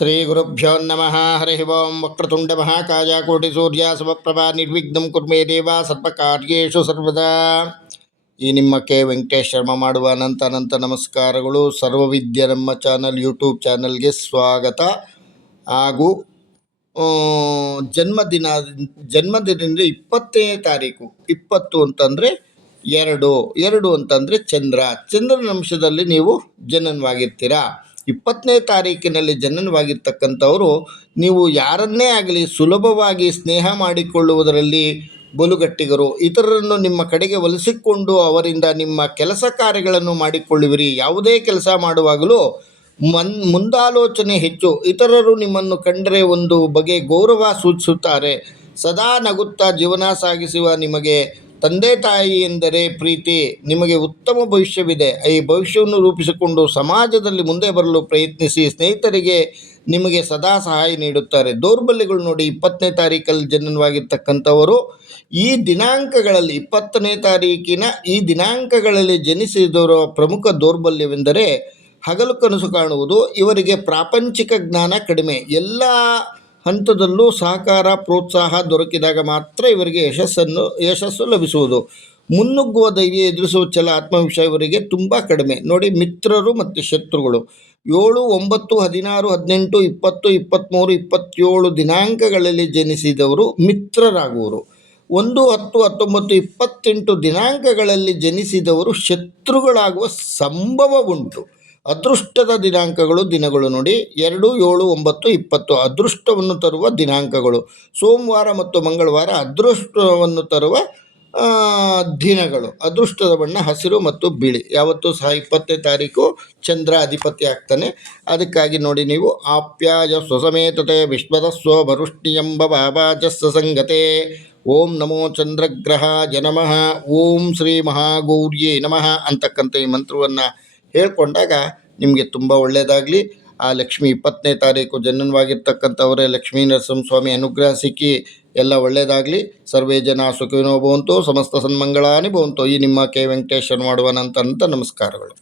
ಶ್ರೀ ಗುರುಭ್ಯೋ ನಮಃ. ಹರಿ ಓಂ. ವಕ್ರತುಂಡ ಮಹಾಕಾಯ ಕೋಟಿ ಸೂರ್ಯ ಸಮಪ್ರಭಾ ನಿರ್ವಿಘ್ನಂ ಕುರ್ಮೇ ದೇವ ಸರ್ವಕಾರ್ಯೇಷು ಸರ್ವದಾ. ಈ ನಿಮ್ಮ ಕೆ ವೆಂಕಟೇಶ್ ಶರ್ಮ ಮಾಡುವ ಅನಂತ ನಮಸ್ಕಾರಗಳು. ಸರ್ವವಿದ್ಯೆ ನಮ್ಮ ಚಾನಲ್ ಯೂಟ್ಯೂಬ್ ಚಾನಲ್ಗೆ ಸ್ವಾಗತ. ಹಾಗೂ ಜನ್ಮದಿನದಿಂದ 20ನೇ ತಾರೀಕು. 20 ಅಂತಂದರೆ ಎರಡು ಅಂತಂದರೆ ಚಂದ್ರನ ಅಂಶದಲ್ಲಿ ನೀವು ಜನನವಾಗಿರ್ತೀರಾ. 20ನೇ ತಾರೀಕಿನಲ್ಲಿ ಜನನವಾಗಿರ್ತಕ್ಕಂಥವರು ನೀವು ಯಾರನ್ನೇ ಆಗಲಿ ಸುಲಭವಾಗಿ ಸ್ನೇಹ ಮಾಡಿಕೊಳ್ಳುವುದರಲ್ಲಿ ಬಲುಗಟ್ಟಿಗರು. ಇತರರನ್ನು ನಿಮ್ಮ ಕಡೆಗೆ ಒಲಿಸಿಕೊಂಡು ಅವರಿಂದ ನಿಮ್ಮ ಕೆಲಸ ಕಾರ್ಯಗಳನ್ನು ಮಾಡಿಕೊಳ್ಳುವಿರಿ. ಯಾವುದೇ ಕೆಲಸ ಮಾಡುವಾಗಲೂ ಮುಂದಾಲೋಚನೆ ಹೆಚ್ಚು. ಇತರರು ನಿಮ್ಮನ್ನು ಕಂಡರೆ ಒಂದು ಬಗೆ ಗೌರವ ಸೂಚಿಸುತ್ತಾರೆ. ಸದಾ ನಗುತ್ತಾ ಜೀವನ ಸಾಗಿಸುವ ನಿಮಗೆ ತಂದೆ ತಾಯಿ ಎಂದರೆ ಪ್ರೀತಿ. ನಿಮಗೆ ಉತ್ತಮ ಭವಿಷ್ಯವಿದೆ. ಈ ಭವಿಷ್ಯವನ್ನು ರೂಪಿಸಿಕೊಂಡು ಸಮಾಜದಲ್ಲಿ ಮುಂದೆ ಬರಲು ಪ್ರಯತ್ನಿಸಿ. ಸ್ನೇಹಿತರಿಗೆ ನಿಮಗೆ ಸದಾ ಸಹಾಯ ನೀಡುತ್ತಾರೆ. ದೌರ್ಬಲ್ಯಗಳು ನೋಡಿ, 20ನೇ ತಾರೀಕಲ್ಲಿ ಜನನವಾಗಿರ್ತಕ್ಕಂಥವರು ಈ ದಿನಾಂಕಗಳಲ್ಲಿ 20ನೇ ತಾರೀಕಿನ ಈ ದಿನಾಂಕಗಳಲ್ಲಿ ಜನಿಸಿದವರ ಪ್ರಮುಖ ದೌರ್ಬಲ್ಯವೆಂದರೆ ಹಗಲು ಕನಸು ಕಾಣುವುದು. ಇವರಿಗೆ ಪ್ರಾಪಂಚಿಕ ಜ್ಞಾನ ಕಡಿಮೆ. ಎಲ್ಲ ಹಂತದಲ್ಲೂ ಸಹಕಾರ ಪ್ರೋತ್ಸಾಹ ದೊರಕಿದಾಗ ಮಾತ್ರ ಇವರಿಗೆ ಯಶಸ್ಸು ಲಭಿಸುವುದು. ಮುನ್ನುಗ್ಗುವ ಧೈರ್ಯ, ಎದುರಿಸುವ ಛಲ, ಆತ್ಮವಿಶ್ವಾಸ ಇವರಿಗೆ ತುಂಬ ಕಡಿಮೆ. ನೋಡಿ, ಮಿತ್ರರು ಮತ್ತು ಶತ್ರುಗಳು 7, 9, 16, 18, 20, 23, 27 ದಿನಾಂಕಗಳಲ್ಲಿ ಜನಿಸಿದವರು ಮಿತ್ರರಾಗುವರು. 1, 10, 19, 28 ದಿನಾಂಕಗಳಲ್ಲಿ ಜನಿಸಿದವರು ಶತ್ರುಗಳಾಗುವ ಸಂಭವ ಉಂಟು. ಅದೃಷ್ಟದ ದಿನಗಳು ನೋಡಿ, 2, 7, 9, 20 ಅದೃಷ್ಟವನ್ನು ತರುವ ದಿನಾಂಕಗಳು. ಸೋಮವಾರ ಮತ್ತು ಮಂಗಳವಾರ ಅದೃಷ್ಟವನ್ನು ತರುವ ದಿನಗಳು. ಅದೃಷ್ಟದ ಬಣ್ಣ ಹಸಿರು ಮತ್ತು ಬಿಳಿ. ಯಾವತ್ತೂ ಸಹ 20ನೇ ತಾರೀಕು ಚಂದ್ರ ಅಧಿಪತಿ ಆಗ್ತಾನೆ. ಅದಕ್ಕಾಗಿ ನೋಡಿ, ನೀವು ಆಪ್ಯಾಯ ಸ್ವಸಮೇತತೆ ವಿಶ್ವದಸ್ವ ಭರುಷ್ಣಿಯಂಬ ಭಾವಾಜಸ್ಸ ಸಂಗತೆ. ಓಂ ನಮೋ ಚಂದ್ರಗ್ರಹಾಯ ನಮಃ. ಓಂ ಶ್ರೀ ಮಹಾಗೌರ್ಯೇ ನಮಃ ಅಂತಕ್ಕಂಥ ಈ ಮಂತ್ರವನ್ನು ಹೇಳ್ಕೊಂಡಾಗ ನಿಮಗೆ ತುಂಬ ಒಳ್ಳೆಯದಾಗಲಿ. ಆ ಲಕ್ಷ್ಮಿ 20ನೇ ತಾರೀಕು ಜನನವಾಗಿರ್ತಕ್ಕಂಥವರೇ ಲಕ್ಷ್ಮೀ ನರಸಿಂಹಸ್ವಾಮಿ ಅನುಗ್ರಹ ಸಿಕ್ಕಿ ಎಲ್ಲ ಒಳ್ಳೆಯದಾಗಲಿ. ಸರ್ವೇ ಜನ ಸುಖಿನೋ ಭವಂತು, ಸಮಸ್ತ ಸನ್ಮಂಗಳಾನಿ ಭವಂತು. ಈ ನಿಮ್ಮ ಕೆ ವೆಂಕಟೇಶ್ ಮಾಡುವ ಅನಂತ ನಮಸ್ಕಾರಗಳು.